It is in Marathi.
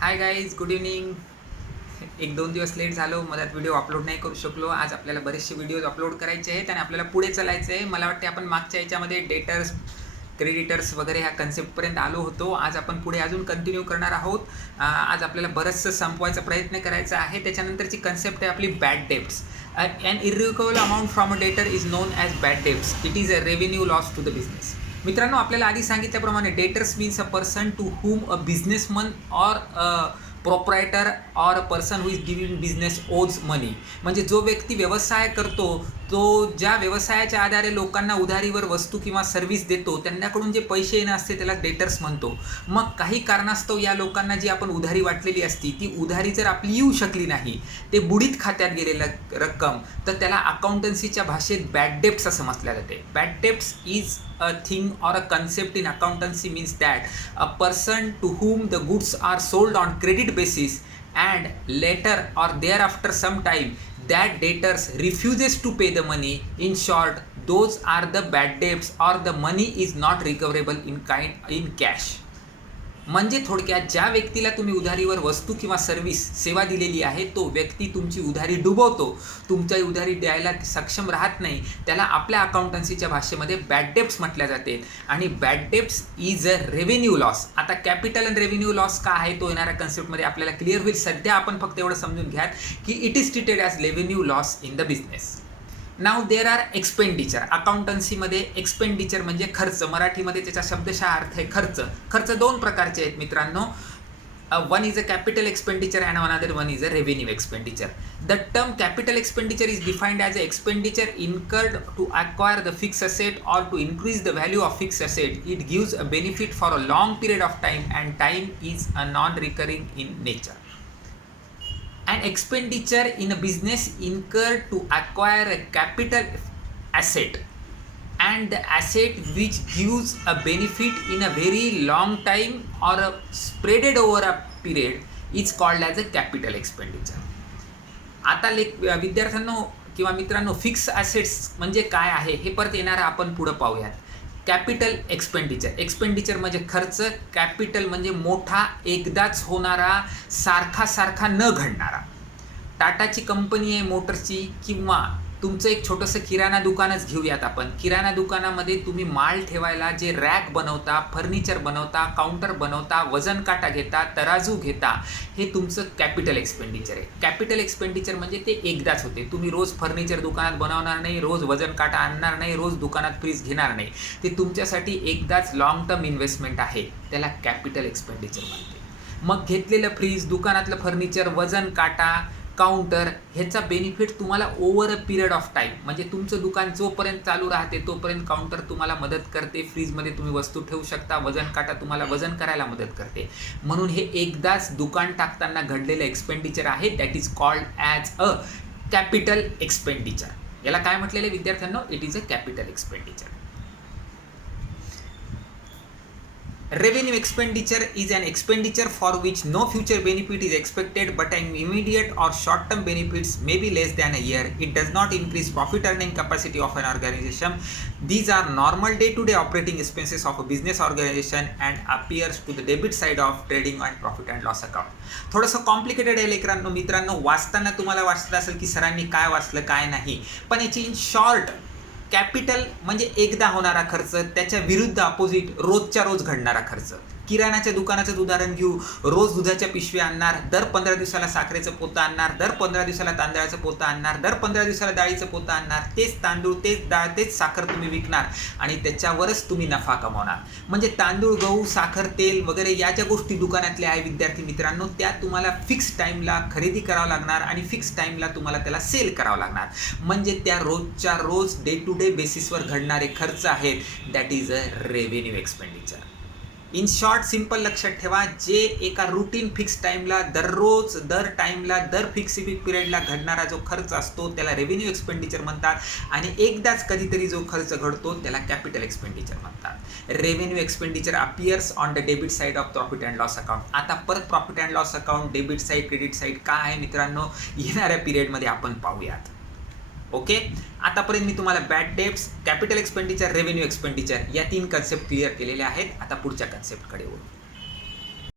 Hi guys, good evening. एक दोन दिवस लेट झालो, मधात व्हिडिओ अपलोड नाही करू शकलो. आज आपल्याला बरेचसे व्हिडिओज अपलोड करायचे आहेत आणि आपल्याला पुढे चालायचं आहे. मला वाटते आपण मागच्या याच्यामध्ये डेटर्स, क्रेडिटर्स वगैरे ह्या कन्सेप्टपर्यंत आलो होतो. आज आपण पुढे अजून कंटिन्यू करणार आहोत. आज आपल्याला बरंचसं संपवायचा प्रयत्न करायचा आहे. त्याच्यानंतरची कन्सेप्ट आहे आपली bad debts. An irrecoverable amount from a debtor is known as bad debts. It is a revenue loss to the business. मित्रांनो, आपल्याला आधी सांगितल्याप्रमाणे debtors means a person to whom a businessman or a proprietor or a person who is giving business owes money. म्हणजे जो व्यक्ती व्यवसाय करतो तो ज्या व्यवसायाच्या आधारे लोकांना उधारीवर वस्तू किंवा सर्व्हिस देतो त्यांच्याकडून जे पैसे येणं असते त्याला डेटर्स म्हणतो. मग काही कारणास्तव या लोकांना जी आपण उधारी वाटलेली असती ती उधारी जर आपली येऊ शकली नाही, ते बुडीत खात्यात गेलेलं रक्कम, तर त्याला अकाउंटन्सीच्या भाषेत बॅड डेब्ट्स असं म्हटलं जाते. Bad debts is a thing or a concept in accountancy means that a person to whom the goods are sold on credit basis and later or thereafter some time that debtors refuses to pay the money. In short, those are the bad debts or the money is not recoverable in cash. म्हणजे थोडक्यात ज्या व्यक्तीला तुम्ही उधारीवर वस्तू किंवा सर्व्हिस सेवा दिलेली आहे तो व्यक्ती तुमची उधारी डुबवतो, तुमच्या उधारी द्यायला सक्षम राहत नाही, त्याला आपल्या अकाउंटन्सीच्या भाषेमध्ये बॅड डेब्ट्स म्हटल्या जाते. आणि bad debts is a revenue loss. आता कॅपिटल अँड रेव्हेन्यू लॉस का आहे तो येणाऱ्या कन्सेप्टमध्ये आपल्याला क्लिअर होईल. सध्या आपण फक्त एवढं समजून घ्या की it is treated as revenue loss in the business. Now there are expenditure. अकाउंटन्सीमध्ये एक्सपेंडिचर म्हणजे खर्च, मराठीमध्ये त्याचा शब्दशः अर्थ आहे खर्च. खर्च दोन प्रकारचे आहेत मित्रांनो. One is a capital expenditure and another one is a revenue expenditure. The term capital expenditure is defined as a expenditure incurred to acquire the fix asset or to increase the value of fixed asset. It gives a benefit for a long period of time and time is a non-recurring in nature. An expenditure in a business incurred to acquire a capital asset and the asset which gives a benefit in a very long time or a spreaded over a period is called as a capital expenditure. आता विद्यार्थ्यांनो किंवा मित्रांनो, फिक्स ॲसेट्स म्हणजे काय आहे हे परत येणारं आपण पुढं पाहूयात. कॅपिटल एक्सपेंडिचर, एक्सपेंडिचर म्हणजे खर्च, कॅपिटल म्हणजे मोठा एकदाच होणारा, सारखा न घडणारा. टाटाची कंपनी आहे मोटरची, किंवा तुमचं एक छोटंसं किराणा दुकानच घेऊयात आपण. किराणा दुकानामध्ये तुम्ही माल ठेवायला जे रॅक बनवता, फर्निचर बनवता, काउंटर बनवता, वजन काटा घेता, तराजू घेता, हे तुमचं कॅपिटल एक्सपेंडिचर आहे. कॅपिटल एक्सपेंडिचर म्हणजे ते एकदाच होते. तुम्ही रोज फर्निचर दुकानात बनवणार नाही, रोज वजन काटा आणणार नाही, रोज दुकानात फ्रीज घेणार नाही. ते तुमच्यासाठी एकदाच लॉंग टर्म इन्व्हेस्टमेंट आहे, त्याला कॅपिटल एक्सपेंडिचर म्हणते. मग घेतलेलं फ्रीज, दुकानातलं फर्निचर, वजन काटा, काउंटर, ह्याचा बेनिफिट तुम्हाला over a period of time, म्हणजे तुमचं दुकान जोपर्यंत चालू राहते तोपर्यंत काउंटर तुम्हाला मदत करते, फ्रीजमध्ये तुम्ही वस्तू ठेवू शकता, वजन काटा तुम्हाला वजन करायला मदत करते. म्हणून हे एकदाच दुकान टाकताना घडलेलं एक्सपेंडिचर आहे. That is called as a capital expenditure. याला काय म्हटलेलं विद्यार्थ्यांनो? It is a capital expenditure. Revenue expenditure is an expenditure for which no future benefit is expected but an immediate or short-term benefits may be less than a year. It does not increase profit earning capacity of an organization. These are normal day-to-day operating expenses of a business organization and appears to the debit side of trading and profit and loss account. थोडंसं कॉम्प्लिकेटेड आहे लेकरांनो. मित्रांनो, वाचताना तुम्हाला वाचलं असेल की सरांनी काय वाचलं काय नाही, पण याची इन शॉर्ट कॅपिटल म्हणजे एकदा होणारा खर्च, त्याच्या विरुद्ध अपोजिट रोजच्या रोज घडणारा खर्च. किराणाच्या दुकानाचंच उदाहरण घेऊ. रोज दुधाच्या पिशव्या आणणार, दर 15 दिवसाला साखरेचं पोतं आणणार, दर 15 दिवसाला तांदळाचं पोतं आणणार, दर 15 दिवसाला डाळीचं पोतं आणणार. तेच तांदूळ, तेच डाळ, तेच साखर तुम्ही विकणार आणि त्याच्यावरच तुम्ही नफा कमवणार. म्हणजे तांदूळ, गहू, साखर, तेल वगैरे या ज्या गोष्टी दुकानातल्या आहे विद्यार्थी मित्रांनो, त्या तुम्हाला फिक्स टाईमला खरेदी करावं लागणार आणि फिक्स टाईमला तुम्हाला त्याला सेल करावं लागणार. म्हणजे त्या रोजच्या रोज डे टू डे बेसिसवर घडणारे खर्च आहेत. That is a revenue expenditure. In short, simple लक्षात ठेवा, जे एका रुटीन फिक्स टाईमला, दररोज, दर टाईमला, दर फिक्स पिरियडला घडणारा जो खर्च असतो त्याला रेव्हेन्यू एक्सपेंडिचर म्हणतात. आणि एकदाच कधीतरी जो खर्च घडतो त्याला कॅपिटल एक्सपेंडिचर म्हणतात. Revenue expenditure appears on the debit side of profit and loss account. आता परत profit and loss account, debit side, credit side काय आहे मित्रांनो, येणाऱ्या पिरियडमध्ये आपण पाहूयात. ओके, आतापर्यंत मी तुम्हाला bad debts, capital expenditure, revenue expenditure या 3 कन्सेप्ट क्लिअर केलेले आहेत. आता पुढच्या कन्सेप्टकडे वळू.